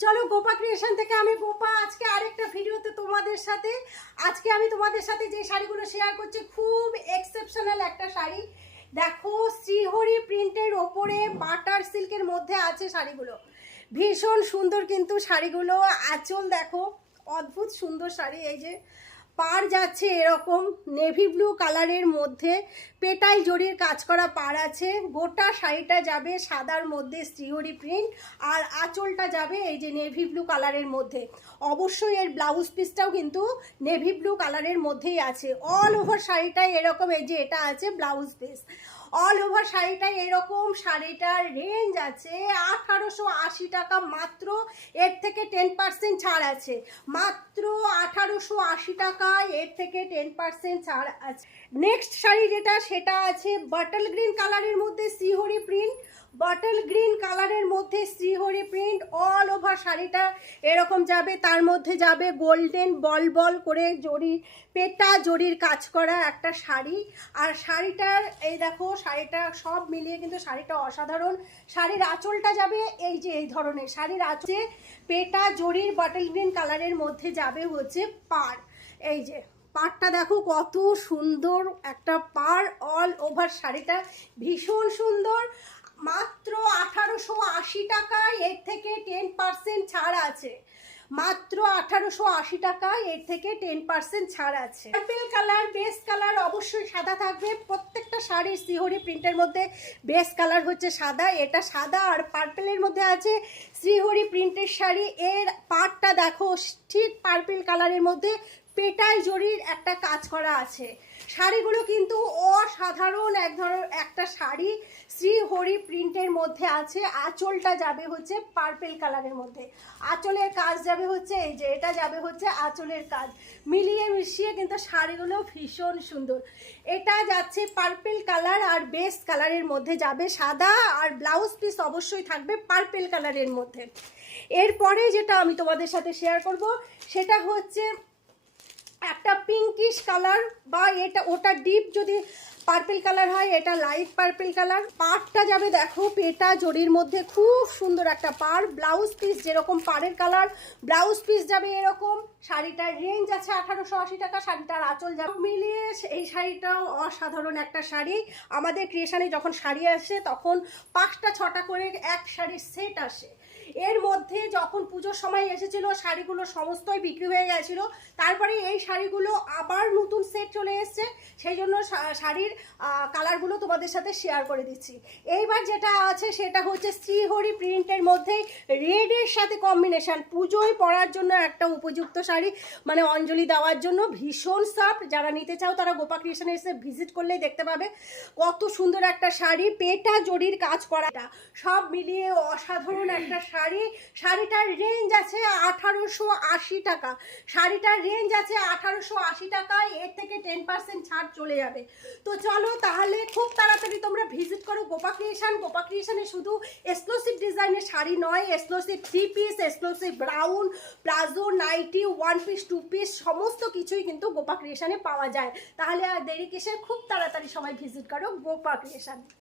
চলো গোপা ক্রিয়েশন থেকে আমি গোপা আজকে আরেকটা ভিডিওতে তোমাদের সাথে। আজকে আমি তোমাদের সাথে যে শাড়িগুলো শেয়ার করছি, খুব এক্সেপশনাল একটা শাড়ি। দেখো, শ্রীহরি প্রিন্টের ওপরে বাটার সিল্কের মধ্যে আছে শাড়িগুলো। ভীষণ সুন্দর কিন্তু শাড়িগুলো। আঁচল দেখো, অদ্ভুত সুন্দর শাড়ি এই যে। পার যাচ্ছে এরকম নেভি ব্লু কালারের মধ্যে। পেটাই জড়ির কাজ করা পার আছে। গোটা শাড়িটা যাবে সাদার মধ্যে স্ত্রিহরি প্রিন্ট আর আঁচলটা যাবে এই যে নেভি ব্লু কালারের মধ্যে। অবশ্যই এর ব্লাউজ পিসটাও কিন্তু নেভি ব্লু কালারের মধ্যেই আছে। অল ওভার শাড়িটাই এরকম এই যে এটা আছে ব্লাউজ পিস অল ওভার শাড়িটা এরকম, শাড়িটার রেঞ্জ আছে আঠারোশো আশি টাকা মাত্র, এর থেকে টেন পার্সেন্ট ছাড় আছে। মাত্র আঠারোশো আশি টাকা এর থেকে টেন পার্সেন্ট ছাড় আছে। নেক্সট শাড়ি যেটা, সেটা আছে বাটল গ্রিন কালারের মধ্যে সিহরি প্রিন্ট বটল গ্রিন কালারের মধ্যে শ্রীহরি প্রিন্ট অল ওভার শাড়িটা এরকম যাবে। তার মধ্যে যাবে গোল্ডেন বল বল করে জড়ি, পেটা জড়ির কাজ করা একটা শাড়ি। আর শাড়িটার, এই দেখো, শাড়িটা সব মিলিয়ে কিন্তু শাড়িটা অসাধারণ। শাড়ির আঁচলটা যাবে এই যে, এই ধরনের। শাড়ির আঁচলে পেটা জড়ির বটল গ্রিন কালারের মধ্যে যাবে হচ্ছে পার এই যে, পাড়টা দেখো কত সুন্দর একটা পার অল ওভার শাড়িটা। ভীষণ সুন্দর। মাত্র আঠারোশো আশি টাকায় এর থেকে টেন পার্সেন্ট ছাড় আছে। মাত্র আঠারোশো আশি টাকায় এর থেকে টেন পার্সেন্ট ছাড় আছে। পার্পেল কালার বেস কালার অবশ্যই সাদা থাকবে। প্রত্যেকটা শাড়ির শ্রীহরি প্রিন্টের মধ্যে বেস কালার হচ্ছে সাদা। এটা সাদা আর পার্পেলের মধ্যে আছে শ্রীহরি প্রিন্টের শাড়ি। এর পাটটা দেখো, ঠিক পার্পেল কালারের মধ্যে পেটাই জরির একটা কাজ করা আছে। শাড়িগুলো কিন্তু অসাধারণ এক ধরনের একটা শাড়ি শ্রীহরি প্রিন্টের মধ্যে আছে। আঁচলটা যাবে হচ্ছে পার্পেল কালারের মধ্যে। আঁচলের কাজ যাবে হচ্ছে এই যে, এটা যাবে হচ্ছে আঁচলের কাজ। মিলিয়ে মিশিয়ে কিন্তু শাড়িগুলো ভীষণ সুন্দর। এটা যাচ্ছে পার্পেল কালার আর বেস কালারের মধ্যে যাবে। সাদা আর ব্লাউজ পিস অবশ্যই থাকবে পার্পেল কালারের মধ্যে। এরপরে যেটা আমি তোমাদের সাথে শেয়ার করব, সেটা হচ্ছে একটা পিঙ্কিশ কালার বা এটা, ওটা ডিপ যদি পার্পেল কালার হয়, এটা লাইট পার্পেল কালার পাড়টা যাবে দেখো, পেটা জরির মধ্যে খুব সুন্দর একটা পাড়। ব্লাউজ পিস যেরকম পাড়ের কালার ব্লাউজ পিস যাবে এরকম। শাড়িটার রেঞ্জ আছে আঠারোশো আশি টাকা, শাড়িটার আঁচল যাবে। মিলিয়ে এই শাড়িটাও অসাধারণ একটা শাড়ি। আমাদের ক্রিয়েশনে যখন শাড়ি আসে, তখন পাঁচটা, ছটা করে এক শাড়ির সেট আসে। এর মধ্যে যখন পুজোর সময় এসেছিল, শাড়িগুলো সমস্তই বিক্রি হয়ে গেছিল। তারপরে এই শাড়িগুলো আবার নতুন সেট চলে এসছে। সেই জন্য শাড়ির কালারগুলো তোমাদের সাথে শেয়ার করে দিচ্ছি। এইবার যেটা আছে সেটা হচ্ছে শ্রীহরি প্রিন্টের মধ্যেই রেডের সাথে কম্বিনেশন পুজোয় পরার জন্য একটা উপযুক্ত শাড়ি। মানে অঞ্জলি দেওয়ার জন্য ভীষণ সফট যারা নিতে চাও তারা গোপা ক্রিয়েশনে এসে ভিজিট করলেই দেখতে পাবে। কত সুন্দর একটা শাড়ি, পেটা জরির কাজ করাটা সব মিলিয়ে অসাধারণ একটা শাড়ি, শাড়িটার রেঞ্জ আছে আঠারোশো আশি টাকা। শাড়িটার রেঞ্জ আছে আঠারোশো আশি টাকায়, এর থেকে টেন পার্সেন্ট ছাড় চলে যাবে। তো চলো তাহলে খুব তাড়াতাড়ি তোমরা ভিজিট করো গোপা ক্রিয়েশন গোপা ক্রিয়েশনে শুধু এক্সক্লুসিভ ডিজাইনের শাড়ি নয় exclusive three piece exclusive brown palazzo, nighty one piece two piece সমস্ত কিছুই কিন্তু গোপা ক্রিয়েশনে পাওয়া যায়। তাহলে আর দেরি কিসের? খুব তাড়াতাড়ি সবাই ভিজিট করো গোপা ক্রিয়েশন